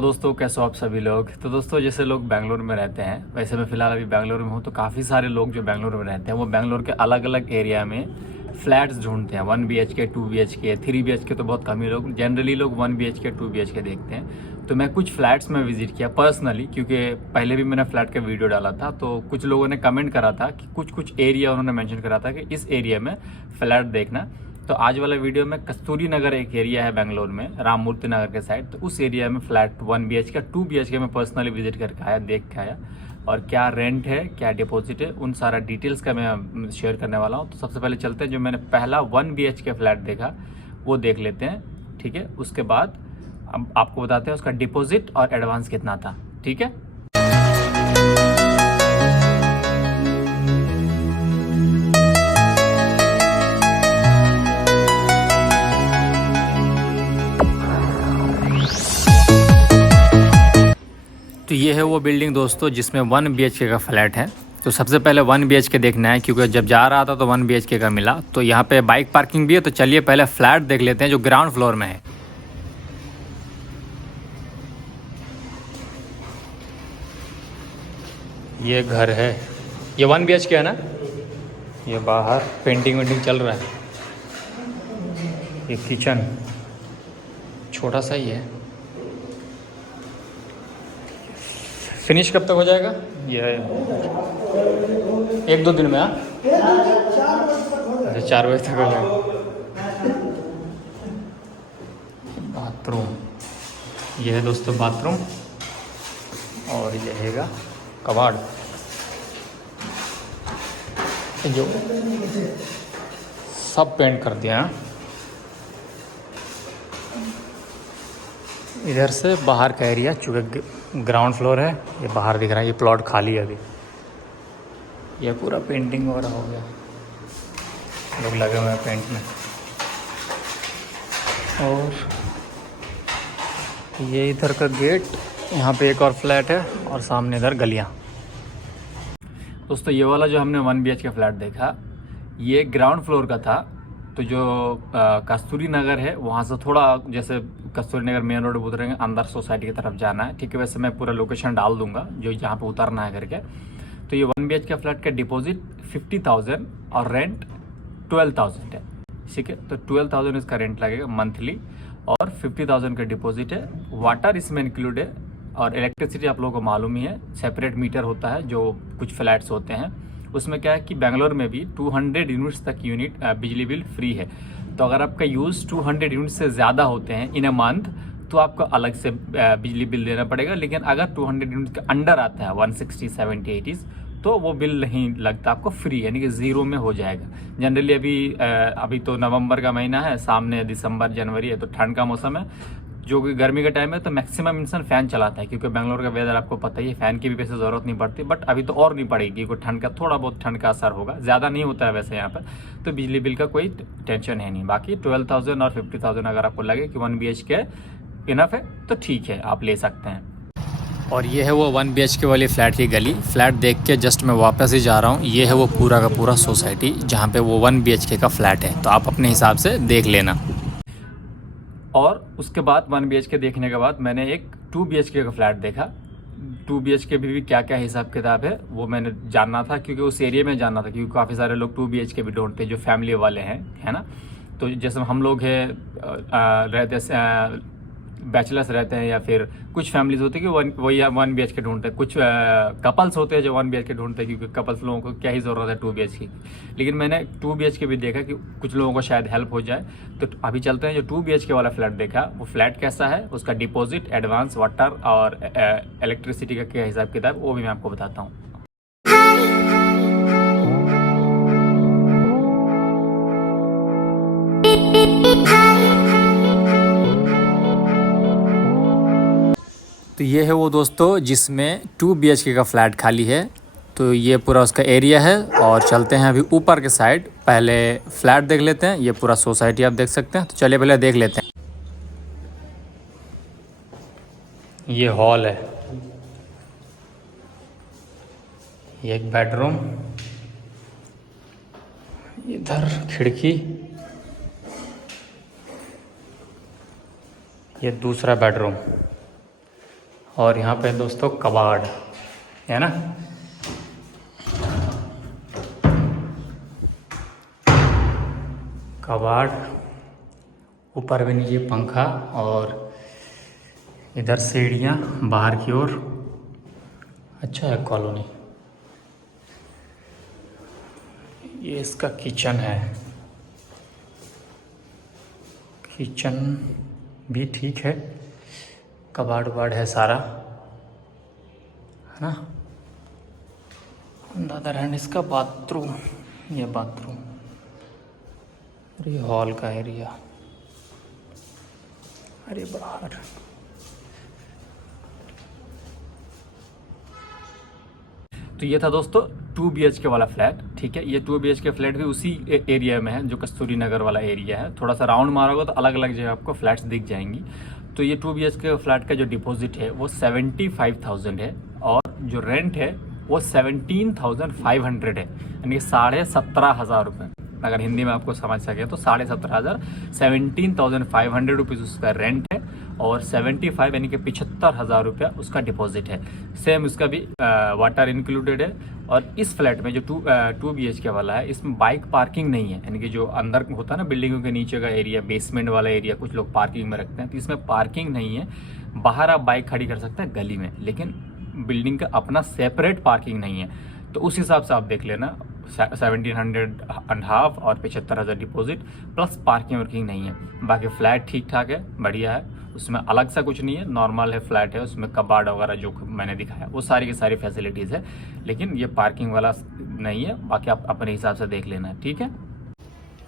Hello दोस्तों, कैसे हो आप सभी लोग। तो दोस्तों, जैसे लोग बेंगलोर में रहते हैं, वैसे मैं फ़िलहाल अभी बेंगलोर में हूँ। तो काफ़ी सारे लोग जो बेंगलोर में रहते हैं वो बेंगलोर के अलग अलग एरिया में फ्लैट्स ढूंढते हैं। 1 BHK, 2 BHK, 3 BHK तो बहुत कम ही लोग, जनरली लोग 1 BHK, 2 BHK देखते हैं। तो मैं कुछ फ्लैट्स में विजिट किया पर्सनली, क्योंकि पहले भी मैंने फ्लैट का वीडियो डाला था। तो कुछ लोगों ने कमेंट करा था कि कुछ एरिया उन्होंने मेंशन करा था कि इस एरिया में फ्लैट देखना। तो आज वाला वीडियो में कस्तूरी नगर एक एरिया है बेंगलोर में, राम मूर्ति नगर के साइड। तो उस एरिया में फ्लैट 1 BHK, 2 BHK में पर्सनली विजिट करके आया, देख के आया। और क्या रेंट है, क्या डिपॉजिट है, उन सारा डिटेल्स का मैं शेयर करने वाला हूँ। तो सबसे पहले चलते हैं, जो मैंने पहला 1 BHK फ्लैट देखा वो देख लेते हैं, ठीक है। उसके बाद अब आपको बताते हैं उसका डिपॉजिट और एडवांस कितना था, ठीक है। तो ये है वो बिल्डिंग दोस्तों जिसमें 1 BHK का फ्लैट है। तो सबसे पहले 1 BHK देखना है, क्योंकि जब जा रहा था तो 1 BHK का मिला। तो यहाँ पे बाइक पार्किंग भी है। तो चलिए पहले फ्लैट देख लेते हैं जो ग्राउंड फ्लोर में है। ये घर है, ये 1 BHK है ना। ये बाहर पेंटिंग वेंटिंग चल रहा है। ये किचन छोटा सा ही है। फिनिश कब तक हो जाएगा? ये 1-2 दिन में। हाँ, अच्छा 4 बजे तक हो जाएगा। बाथरूम, ये है दोस्तों बाथरूम। और ये रहेगा कबाड़, जो सब पेंट कर दिया है। इधर से बाहर का एरिया, चूँकि ग्राउंड फ्लोर है, ये बाहर दिख रहा है। ये प्लॉट खाली है अभी। ये पूरा पेंटिंग वगैरह हो गया, लोग लगे हुए हैं पेंट में। और ये इधर का गेट, यहाँ पे एक और फ्लैट है और सामने इधर गलियाँ। दोस्तों, ये वाला जो हमने 1 BHK फ्लैट देखा, ये ग्राउंड फ्लोर का था। तो जो कस्तूरी नगर है वहाँ से थोड़ा, जैसे कस्तूरी नगर मेन रोड उतरेंगे अंदर सोसाइटी की तरफ जाना है, ठीक है। वैसे मैं पूरा लोकेशन डाल दूंगा जो जहाँ पे उतरना है करके। तो ये 1 BHK फ्लैट का डिपॉजिट 50,000 और रेंट 12,000 है, ठीक है। तो 12,000 इसका रेंट लगेगा मंथली और 50,000 का डिपॉजिट है। वाटर इसमें इंक्लूड है और इलेक्ट्रिसिटी आप लोगों को मालूम ही है, सेपरेट मीटर होता है जो कुछ फ्लैट्स होते हैं। उसमें क्या है कि बेंगलोर में भी 200 यूनिट्स तक बिजली बिल फ्री है। तो अगर आपका यूज़ 200 यूनिट से ज़्यादा होते हैं इन अ मंथ, तो आपको अलग से बिजली बिल देना पड़ेगा। लेकिन अगर 200 यूनिट के अंडर आता है 160, 70, 80, तो वो बिल नहीं लगता, आपको फ्री, यानी कि ज़ीरो में हो जाएगा। जनरली अभी तो नवंबर का महीना है, सामने दिसंबर जनवरी है, तो ठंड का मौसम है। जो कि गर्मी का टाइम है तो मैक्सिमम इंसान फ़ैन चलाता है, क्योंकि बेंगलोर का वेदर आपको पता ही है, फ़ैन की भी वैसे ज़रूरत नहीं पड़ती। बट अभी तो और नहीं पड़ेगी, क्योंकि ठंड का थोड़ा बहुत ठंड का असर होगा, ज़्यादा नहीं होता है वैसे यहाँ पर। तो बिजली बिल का कोई टेंशन है नहीं। बाकी 12,000 और 50,000 अगर आपको लगे कि 1 BHK इनफ है तो ठीक है, आप ले सकते हैं। और ये है वो 1 BHK वाली फ्लैट की गली। फ्लैट देख के जस्ट मैं वापस ही जा रहा हूँ। ये है वो पूरा का पूरा सोसाइटी जहाँ पे वो 1 BHK का फ्लैट है। तो आप अपने हिसाब से देख लेना। और उसके बाद 1 BHK देखने के बाद मैंने एक 2 BHK का फ्लैट देखा। 2 BHK भी क्या क्या हिसाब किताब है वो मैंने जानना था, क्योंकि उस एरिया में जानना था, क्योंकि काफ़ी सारे लोग 2 BHK भी ढूंढते जो फैमिली वाले हैं, है ना। तो जैसे हम लोग हैं रहते बैचलर्स रहते हैं, या फिर कुछ फैमिलीज होती है कि वही 1 BHK ढूंढते हैं। कुछ कपल्स होते हैं जो 1 BHK ढूंढते हैं, क्योंकि कपल्स लोगों को क्या ही ज़रूरत है 2 BHK की। लेकिन मैंने 2 BHK भी देखा कि कुछ लोगों को शायद हेल्प हो जाए। तो अभी चलते हैं, जो 2 BHK वाला फ्लैट देखा वो फ्लैट कैसा है, उसका डिपॉजिट, एडवांस, वाटर और इलेक्ट्रिसिटी का क्या हिसाब किताब, वो भी मैं आपको बताता हूँ। तो ये है वो दोस्तों जिसमें 2 BHK का फ्लैट खाली है। तो ये पूरा उसका एरिया है। और चलते हैं अभी ऊपर के साइड, पहले फ्लैट देख लेते हैं। ये पूरा सोसाइटी आप देख सकते हैं। तो चलिए पहले देख लेते हैं। ये हॉल है, ये एक बेडरूम, इधर खिड़की, ये दूसरा बेडरूम। और यहाँ पे दोस्तों कबाड़ है ना, कबाड़, ऊपर भी नीचे पंखा और इधर सीढ़ियाँ बाहर की ओर। अच्छा है कॉलोनी। ये इसका किचन है, किचन भी ठीक है, कबाड़ वबाड़ है सारा, है ना। अदर हैंड इसका बाथरूम, ये बाथरूम, ये हॉल का एरिया, अरे बाहर। तो ये था दोस्तों 2 BHK वाला फ्लैट, ठीक है। ये 2 BHK फ्लैट भी उसी एरिया में है जो कस्तूरी नगर वाला एरिया है। थोड़ा सा राउंड मारोगे तो अलग अलग जगह आपको फ्लैट्स दिख जाएंगी। तो ये 2 BHK फ्लैट का जो डिपॉजिट है वो 75,000 है और जो रेंट है वो 17,500 है, यानी 17,500 रुपये। अगर हिंदी में आपको समझ सके तो 17,500, 17,500 रुपीज़ उसका रेंट है और 75 यानी कि 75,000 रुपया उसका डिपॉजिट है। सेम उसका भी वाटर इंक्लूडेड है। और इस फ्लैट में जो 2 BHK वाला है, इसमें बाइक पार्किंग नहीं है, यानी कि जो अंदर होता है ना बिल्डिंगों के नीचे का एरिया, बेसमेंट वाला एरिया कुछ लोग पार्किंग में रखते हैं, तो इसमें पार्किंग नहीं है। बाहर आप बाइक खड़ी कर सकते हैं गली में, लेकिन बिल्डिंग का अपना सेपरेट पार्किंग नहीं है। तो उस हिसाब से आप देख लेना, 17,500 और 75,000 डिपॉजिट प्लस पार्किंग वर्किंग नहीं है। बाकी फ्लैट ठीक ठाक है, बढ़िया है, उसमें अलग सा कुछ नहीं है, नॉर्मल है फ्लैट है। उसमें कबाड़ वगैरह जो मैंने दिखाया वो सारी की सारी फैसिलिटीज़ है, लेकिन ये पार्किंग वाला नहीं है। बाकी आप अपने हिसाब से देख लेना, ठीक है।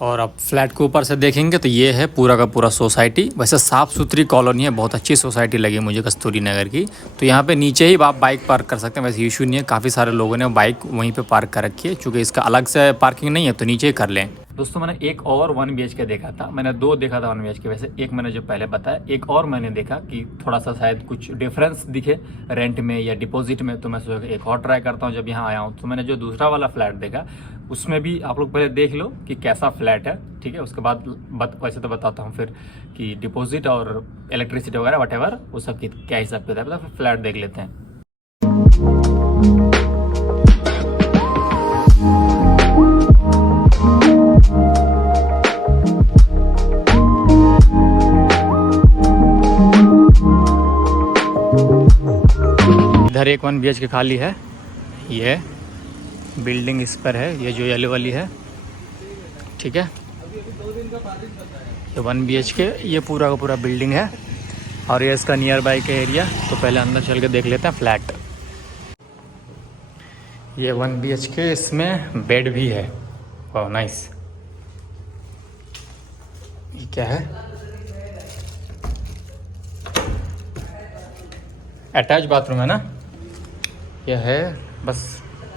और अब फ्लैट के ऊपर से देखेंगे तो ये है पूरा का पूरा सोसाइटी। वैसे साफ़ सुथरी कॉलोनी है, बहुत अच्छी सोसाइटी लगी मुझे कस्तूरी नगर की। तो यहाँ पे नीचे ही आप बाइक पार्क कर सकते हैं, वैसे इशू नहीं है। काफ़ी सारे लोगों ने बाइक वहीं पे पार्क कर रखी है, चूँकि इसका अलग से पार्किंग नहीं है तो नीचे ही कर लें। दोस्तों मैंने एक और 1 BHK देखा था, मैंने 2 देखा था 1 BHK। वैसे एक मैंने जो पहले बताया, एक और मैंने देखा कि थोड़ा सा शायद कुछ डिफरेंस दिखे रेंट में या डिपॉजिट में, तो मैं सोचा एक और ट्राई करता हूँ जब यहाँ आया हूँ। तो मैंने जो दूसरा वाला फ्लैट देखा उसमें भी आप लोग पहले देख लो कि कैसा फ्लैट है, ठीक है। उसके बाद वैसे तो बताता हूँ फिर कि डिपॉजिट और इलेक्ट्रिसिटी वगैरह वटेवर वो सब की क्या हिसाब किताब है। फिर फ्लैट देख लेते हैं। इधर एक 1 BHK खाली है, ये बिल्डिंग इस पर है, ये जो येलो वाली है, ठीक है। ये 1 BHK, ये पूरा का पूरा बिल्डिंग है और ये इसका नियर बाई का एरिया। तो पहले अंदर चल के देख लेते हैं फ्लैट। ये 1 BHK, इसमें बेड भी है, वाह नाइस। ये क्या है, अटैच बाथरूम है ना, यह है बस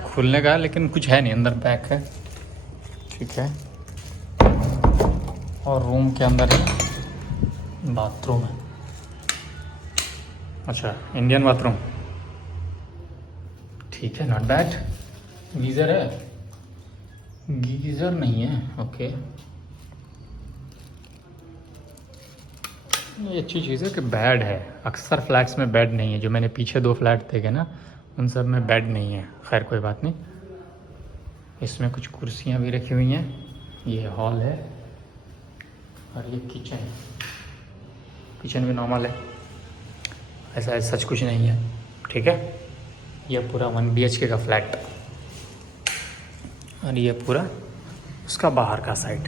खुलने का, लेकिन कुछ है नहीं, अंदर बैक है, ठीक है। और रूम के अंदर है बाथरूम है, अच्छा इंडियन बाथरूम, ठीक है, नॉट बैड। गीज़र है, गीज़र नहीं है, ओके। ये अच्छी चीज़ है कि बेड है, अक्सर फ्लैट्स में बेड नहीं है। जो मैंने पीछे 2 फ्लैट देखे ना उन सब में बेड नहीं है, खैर कोई बात नहीं। इसमें कुछ कुर्सियाँ भी रखी हुई हैं, ये हॉल है और ये किचन, किचन भी नॉर्मल है, ऐसा सच कुछ नहीं है, ठीक है। ये पूरा 1 BHK का फ्लैट और ये पूरा उसका बाहर का साइड।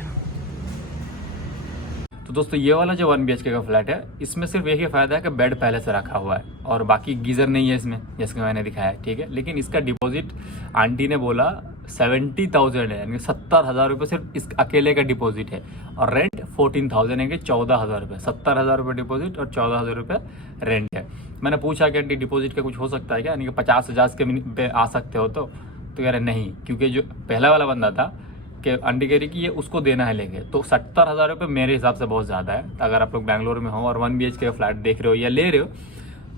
तो दोस्तों ये वाला जो 1 BHK का फ्लैट है, इसमें सिर्फ एक ही फ़ायदा है कि बेड पहले से रखा हुआ है और बाकी गीज़र नहीं है इसमें, जैसे मैंने दिखाया है, ठीक है। लेकिन इसका डिपॉजिट आंटी ने बोला 70,000 है, यानी 70,000 रुपये सिर्फ इस अकेले का डिपॉजिट है। और रेंट 14,000 है कि 14,000 रुपये, 70,000 रुपये डिपॉजिट और 14,000 रुपये रेंट है। मैंने पूछा कि आंटी डिपॉजिट का कुछ हो सकता है क्या, यानी कि 50,000 के पे आ सकते हो तो कह रहे नहीं, क्योंकि जो पहला वाला बंदा था कि आंटी कह रही कि ये उसको देना है लेके, तो 70,000 रुपये मेरे हिसाब से बहुत ज़्यादा है। अगर आप लोग बैंगलोर में हो और 1 BHK का फ्लैट देख रहे हो या ले रहे हो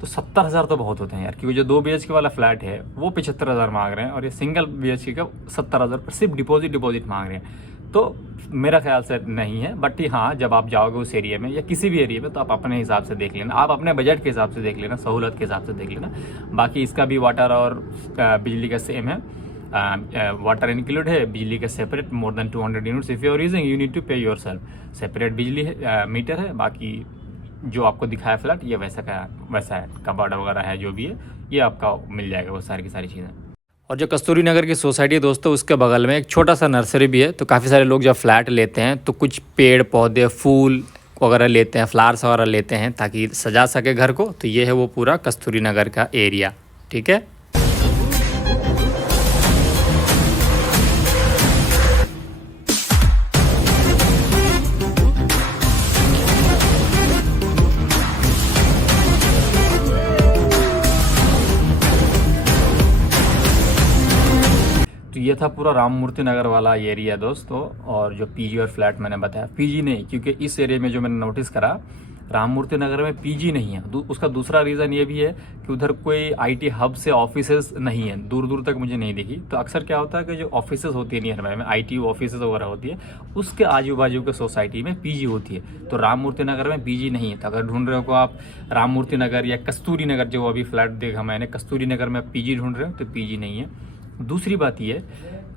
तो 70,000 तो बहुत होते हैं यार, क्योंकि जो 2 BHK वाला फ्लैट है वो 75,000 मांग रहे हैं और ये सिंगल BHK का 70,000 पर सिर्फ डिपॉजिट मांग रहे हैं। तो मेरा ख्याल से नहीं है। बट हाँ, जब आप जाओगे उस एरिया में या किसी भी एरिया में तो आप अपने हिसाब से देख लेना, आप अपने बजट के हिसाब से देख लेना, सहूलत के हिसाब से देख लेना। बाकी इसका भी वाटर और बिजली का सेम है, वाटर इंक्लूड है, बिजली का separate more than 200 units if you are using you need to pay yourself, separate बिजली है, मीटर है। बाकी जो आपको दिखाया फ्लैट ये वैसा है, कबाड़ वगैरह है जो भी है ये आपका मिल जाएगा, वो सारी की सारी चीज़ें। और जो कस्तूरी नगर की सोसाइटी है दोस्तों, उसके बगल में एक छोटा सा नर्सरी भी है। तो काफ़ी सारे लोग जब फ्लैट लेते हैं तो कुछ पेड़ पौधे फूल वगैरह लेते हैं, फ्लावर्स वगैरह लेते हैं ताकि सजा सके घर को। तो ये है वो पूरा कस्तूरी नगर का एरिया, ठीक है। तो ये था पूरा राम मूर्ति नगर वाला एरिया दोस्तों। और जो पीजी और फ्लैट मैंने बताया, पीजी नहीं, क्योंकि इस एरिया में जो मैंने नोटिस करा राम मूर्ति नगर में पीजी नहीं है। उसका दूसरा रीज़न ये भी है कि उधर कोई आईटी हब से ऑफिसेज नहीं है, दूर दूर तक मुझे नहीं दिखी। तो अक्सर क्या होता है कि जो ऑफिसेज होती है नियर बाय में, आईटी ऑफिसेज वगैरह होती है, उसके आजू बाजू के सोसाइटी में पीजी होती है। तो राम मूर्ति नगर में पीजी नहीं है। तो अगर ढूंढ रहे हो आप राम मूर्ति नगर या कस्तूरी नगर, जो अभी फ्लैट देखा मैंने कस्तूरी नगर में पीजी ढूंढ रहे हो तो पीजी नहीं है। दूसरी बात ये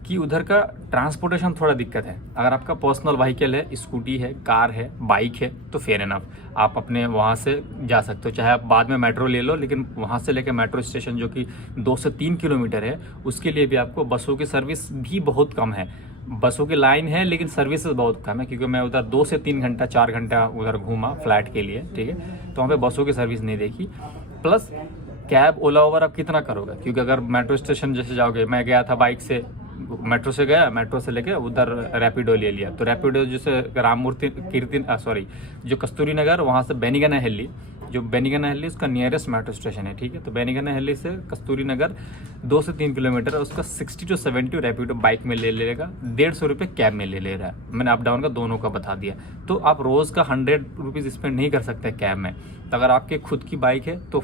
कि उधर का ट्रांसपोर्टेशन थोड़ा दिक्कत है। अगर आपका पर्सनल व्हीकल है, स्कूटी है, कार है, बाइक है, तो फेयर एनफ आप अपने वहाँ से जा सकते हो। चाहे आप बाद में मेट्रो ले लो, लेकिन वहाँ से लेकर मेट्रो स्टेशन जो कि 2 से 3 किलोमीटर है, उसके लिए भी आपको बसों की सर्विस भी बहुत कम है। बसों की लाइन है लेकिन सर्विसेज बहुत कम है, क्योंकि मैं उधर 2 से 3 घंटा 4 घंटा उधर घूमा फ्लैट के लिए, ठीक है। तो वहाँ पे बसों की सर्विस नहीं देखी। प्लस कैब ओला ओवर आप कितना करोगे, क्योंकि अगर मेट्रो स्टेशन जैसे जाओगे, मैं गया था बाइक से, मेट्रो से गया, मेट्रो से लेके उधर रैपिडो ले लिया। तो रैपिडो जैसे राममूर्ति जो कस्तूरी नगर, वहाँ से बेनीगना हिल्ली, जो बेनीगना हिल्ली उसका नियरेस्ट मेट्रो स्टेशन है, ठीक है। तो बेनीगना हिल्ली से कस्तूरी नगर 2 से 3 किलोमीटर है, उसका 60 to 70 रैपिडो बाइक में ले लेगा, 150 रुपये कैब में ले रहा है। मैंने अप डाउन का दोनों का बता दिया। तो आप रोज़ का 100 रुपीज़ स्पेंड नहीं कर सकते कैब में। तो अगर आपके खुद की बाइक है तो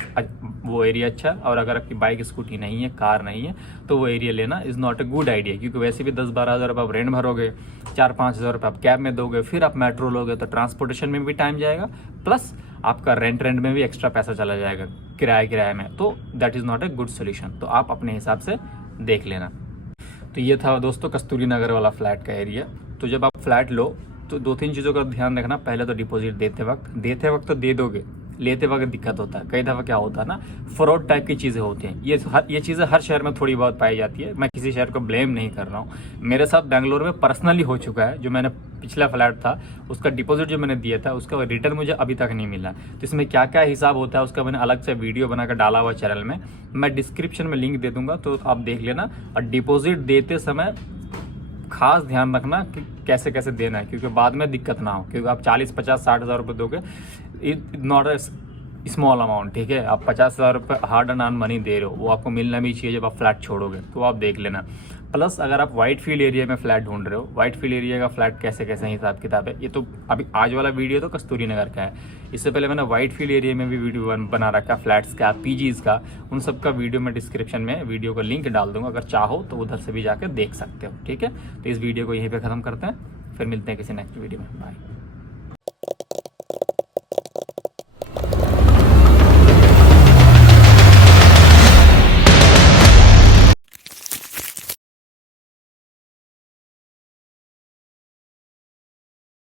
वो एरिया अच्छा है, और अगर आपकी बाइक स्कूटी नहीं है, कार नहीं है, तो वो एरिया लेना is not a good idea, क्योंकि वैसे भी 10-12 हज़ार रुपये आप रेंट भरोगे, 4-5 हज़ार रुपये आप कैब में दोगे, फिर आप मेट्रो लोगे, तो ट्रांसपोर्टेशन में भी टाइम जाएगा, प्लस आपका रेंट में भी एक्स्ट्रा पैसा चला जाएगा किराए में। तो that is not a good solution. तो आप अपने हिसाब से देख लेना। तो ये था दोस्तों कस्तूरी नगर वाला फ्लैट का एरिया। तो जब आप फ्लैट लो तो 2-3 चीज़ों का ध्यान रखना। पहले तो डिपॉजिट देते वक्त तो दे दोगे, लेते वक्त दिक्कत होता है। कई दफ़ा क्या होता है ना, फ्रॉड टाइप की चीज़ें होती हैं। ये चीज़ें हर शहर में थोड़ी बहुत पाई जाती है। मैं किसी शहर को ब्लेम नहीं कर रहा हूँ। मेरे साथ बेंगलोर में पर्सनली हो चुका है। जो मैंने पिछला फ्लैट था उसका डिपॉजिट जो मैंने दिया था उसका रिटर्न मुझे अभी तक नहीं मिला। तो इसमें क्या क्या हिसाब होता है उसका मैंने अलग से वीडियो बनाकर डाला हुआ चैनल में, मैं डिस्क्रिप्शन में लिंक दे दूँगा, तो आप देख लेना। और डिपॉजिट देते समय खास ध्यान रखना कि कैसे कैसे देना है, क्योंकि बाद में दिक्कत ना हो। क्योंकि आप 40-50-60 हज़ार रुपये दोगे, it not a small amount, ठीक है। आप 50 हज़ार रुपये हार्ड एंड अर्न मनी दे रहे हो, वो आपको मिलना भी चाहिए जब आप फ्लैट छोड़ोगे, तो आप देख लेना। प्लस अगर आप वाइट फील्ड एरिया में फ्लैट ढूंढ रहे हो, वाइट फील्ड एरिया का फ्लैट कैसे कैसे हिसाब किताब है, ये तो अभी आज वाला वीडियो तो कस्तूरी नगर का है। इससे पहले मैंने वाइट फील्ड एरिया में भी वीडियो बना रखा, फ्लैट्स का, पीजीज़ का, उन सब का वीडियो मैं डिस्क्रिप्शन में वीडियो का लिंक डाल दूंगा। अगर चाहो तो उधर से भी जाकर देख सकते हो, ठीक है। तो इस वीडियो को यहीं पर ख़त्म करते हैं, फिर मिलते हैं किसी नेक्स्ट वीडियो में। बाय।